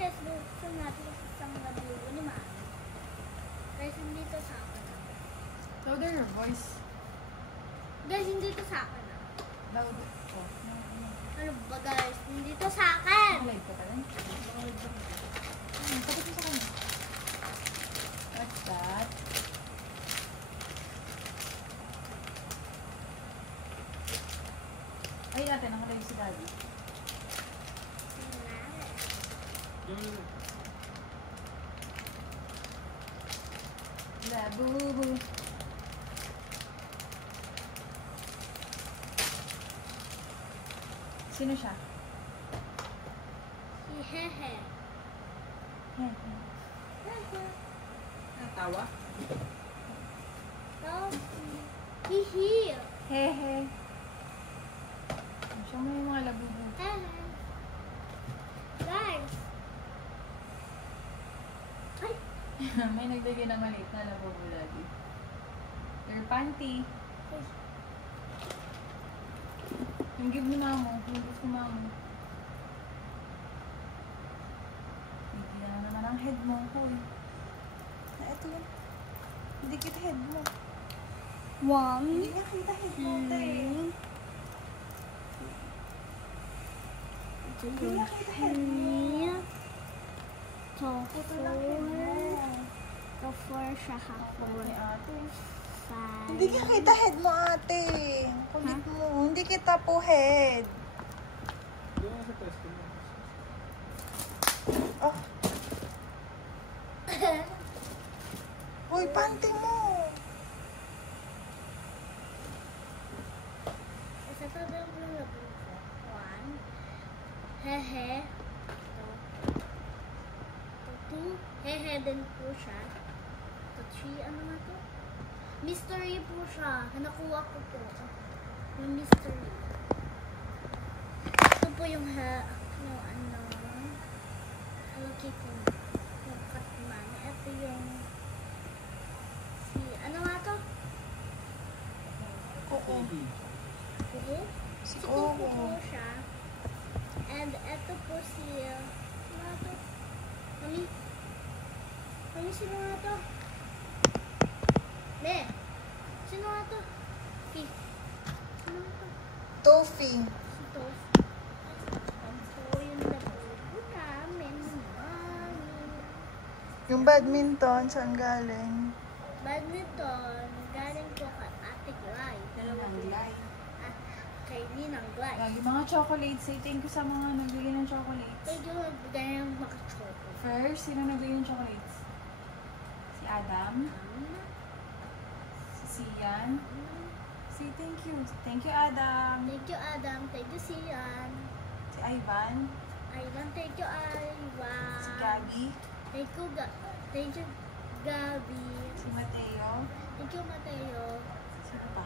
guys, buksan natin yung isang labuyo ni Mami. Guys, hindi to sa akin. Louder your voice. Guys, hindi to sa akin. Louder. Oh. Ano ba guys? Hindi to sa akin. Live ka pa rin? Kapit mo sa kanya. What's that? Ay, natin, nakalive si Daddy. Labubu. Sino siya? Si Hehe. Natawa? Tapos, Hihi. Hehe. Siya mo yung mga labubu. Hehe. Guys. Ay. May naglagay na maliit na labubu lagi. Your panty. Yung give ni Mamo. Yung gift ni Mamo. Hindi na naman ang head mo. Hoy. Na ito yun. Hindi kita head mo. Hindi nga kita head mo, te. Hindi nga kita head mo. Ito lang head mo. To 4 siya ha. Ay, ate. 5. Hindi ka kita head mo, ate. Kulit mo. Hindi kita po head. Doon nga sa pwesto mo. Oh. Uy, panty mo. Isa to daw yung labuyo ko. 1. Hehe. Ito. 2. Hehe din po siya. Ito 3. Ano nga to? Mystery po siya. Nakuha ko po. Yung mystery. Ito po yung Hello Kitty. Yung Katman. Ito yung ano nga to? Oo. Kuko? Si Kuko Kuko. po siya. And ito po si ano nga to? Mami? Mami, sino nga to? Ne? Sino nga to? Fi. Sino nga to? Toffee. Si Tof. So, yun na po namin, Mami. Yung badminton, saan galing? Badminton, galing po kay Ate Glay. At kay Ninang Glay. Yung mga chocolates, say thank you sa mga nagbigay ng chocolates. Kaya yung nagbigay ng makachoco. First, sino nagbigay ng chocolates? Si Adam? Si Sian? Say thank you. Thank you, Adam. Thank you, Adam. Thank you, Sian. Si Ivan? Ivan, thank you, Ivan. Si Gabby? Thank you, Gabi. Si Mateo? Thank you, Mateo. Sino pa?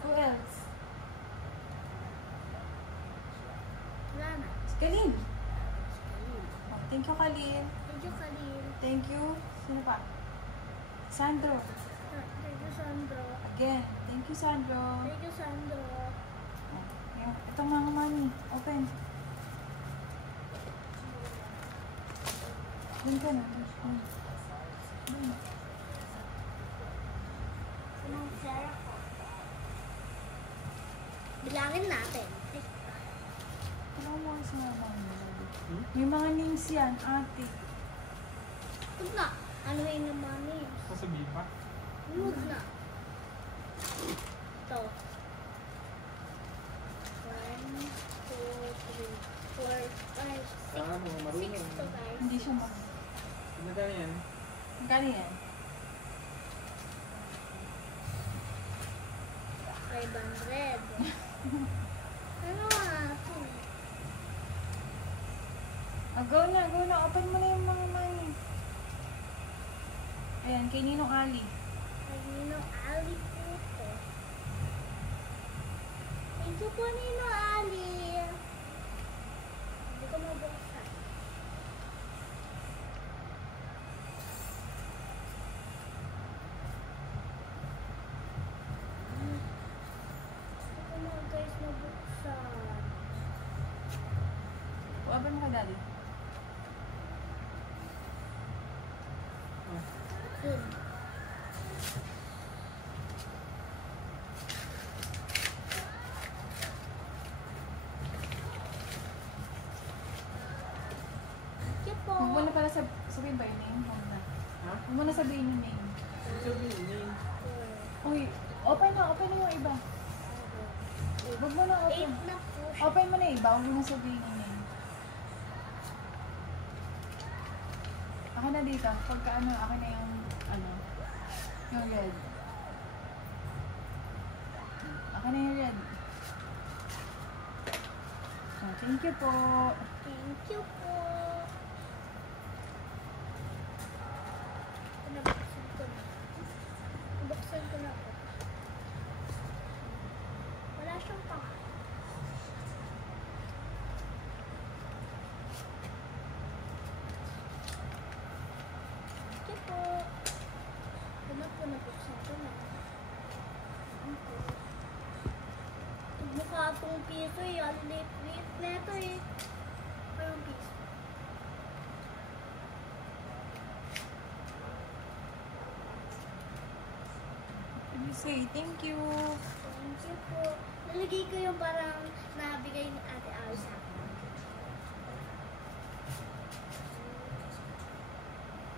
Who else? Wala na. Si Kalin. Oh, thank you, Kalin. Thank you, Kalin. Thank you. Sino pa? Sandro. Thank you, Sandro. Again. Thank you, Sandro. Thank you, Sandro. Oh, itong mga money. Open. Doon ka na. Doon. Sinang Sarah ko. Bilangin natin. Ay, Ano mo sa mga money? Yung mga names yan, ate. huwag na. Ano yung naman eh? Sasabihin pa? Huwag na. Ito. 1, 2, 3, 4, 5, 6. Ah, mga marunong. 6 to guys. Hindi siya mag... Magkano yan? Magkano yan? 500. Ano nga? Oh, go na, go na. Open mo na yung mga money. Ayan, kay Ninong Ali. Nino Ali po ito. Thank you po, Nino Ali. Hindi ko mabuksan. Hindi ko na guys mabuksan. Open mo kay daddy. Dun. Thank you po. Huwag mo na pala sabihin ba yung name? Huwag na. Ha? Huwag mo na sabihin yung name. Ano sabihin name? Uy, open na yung iba. Huwag mo na open. 8 na po siya. Open mo na yung iba, huwag mo na sabihin yung name. Akin na dito. Pagka ano, akin na yung red. Akin na yung red. Oh, thank you po. Thank you po. Nabuksan ko na. Nabuksan ko na po. Wala siyang pangalan. Thank you po. Ano po, nabuksan ko na. Ano po? Mukha itong piso eh. Ang lip na ito eh. Parang piso. You say thank you. Thank you po. Nalagay ko yung parang nabigay ni Ate Al sa akin.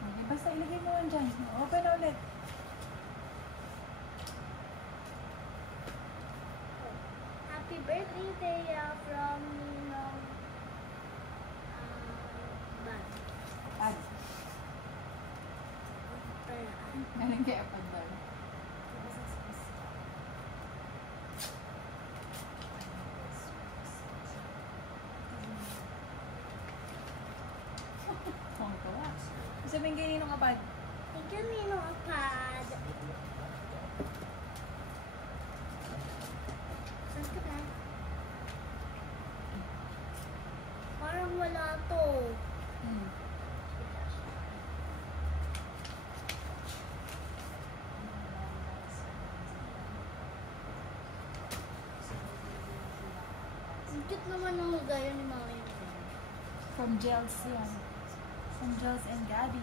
Okay, basta ilagay mo lang dyan. Open na ulit. Happy birthday, Thea, from Ninong Bad. Ad. Galing kay Apad ba? Oh, tawa. Sabihin kayo ninong Apad. Thank you, Ninong Bad. Saan ka ba? Parang wala to. Ang cute naman ng gaya ni Mama yun. From Gels yan. From Gels and Gabby.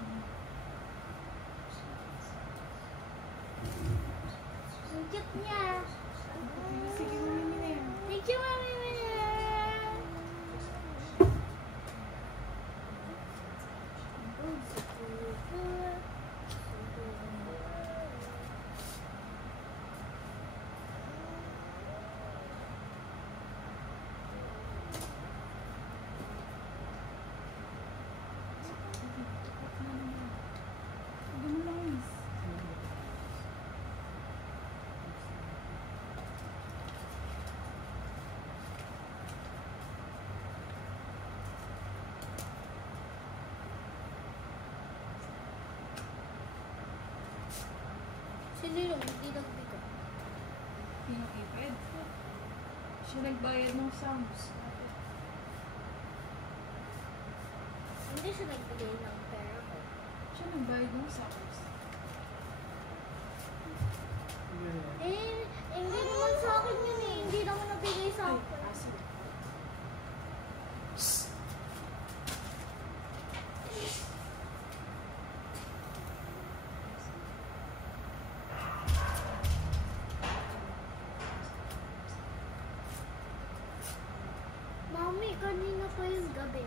Ang cute niya. Sige, mamimi na yun. Thank you, Mami Mia. Sino yung hindi nagbigay? Yung ipad. Siya nagbayad ng sounds. Hindi siya nagbigay ng pera ko. Siya nagbayad ng sounds. Hindi naman sa akin yun eh. Hindi naman nabigay sa akin. Mami, kanina pa yung gabi.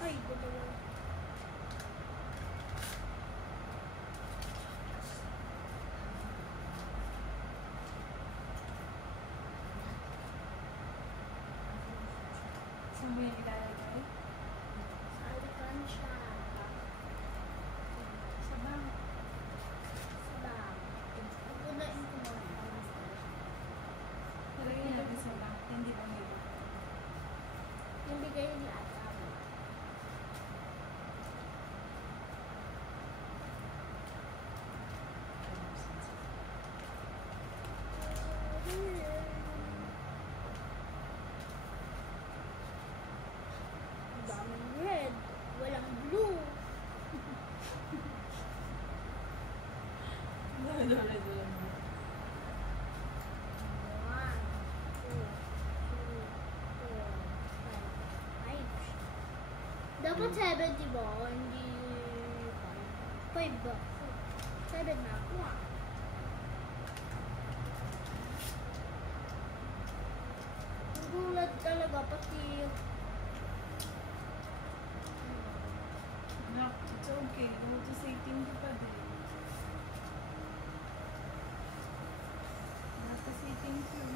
Ay, dalawa. Saan mo yung ilalagay? Sa alikansya. Sa bang. Sa bag. Pupunain ko muna. Talagay natin sa bang. Hindi ba nila? bigay ni Ate Ami. Ang daming red. Walang blue. One, two, three, four, five. Dapat 7, di ba? Hindi 5. 5 ba? 7 na ako ah. Nagulat talaga pati Nak, it's okay. Go to say thank you pa din. Basta say thank you.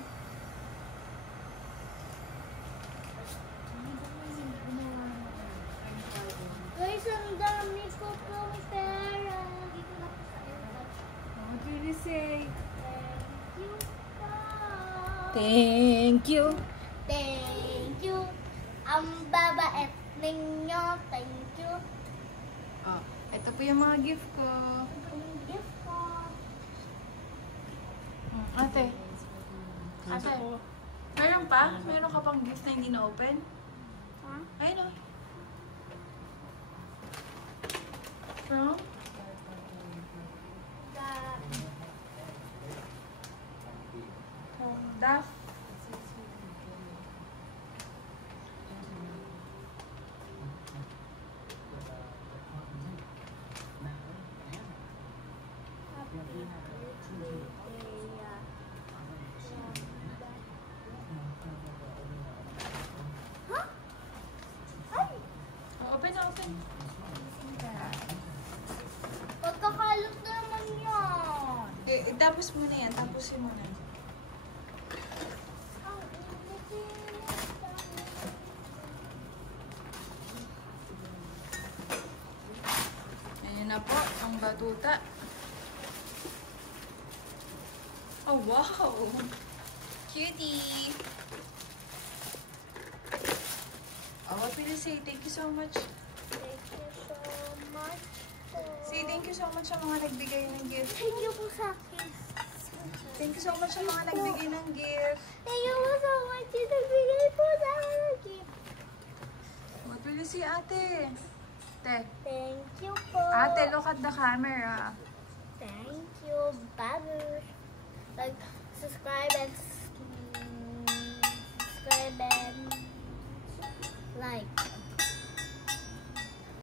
Ano ba yung gumawa mo? I'm proud. guys, ang dami ko po may pera. Dito na po sa airport. What will you say? Thank you po. Thank you. Thank you. Ang babait ninyo. Thank you. Oh, ito po yung mga gift ko. Ang gift ko. Ate. Ate. Meron pa? Meron ka pang gift na hindi na-open? Ha? Ayun o. From? Daf. Happy birthday. Huh? Ay! Open na, open. Pagkakalot naman yan. Tapos muna yan. Tapusin mo na. Ang init-init tayo. Ayan na po, ang batuta. Oh, wow! Cutie! Oh, what will you say? Thank you so much. Thank you so much po. Say thank you so much sa mga nagbigay ng gift. Thank you po sa akin. Thank you so much sa mga nagbigay ng gift. Thank you po so much. Nagbigay po sa akin ng gift. What will you say, ate? Te. Thank you po. Ate, look at the camera. Thank you. Bye. Like, subscribe and like.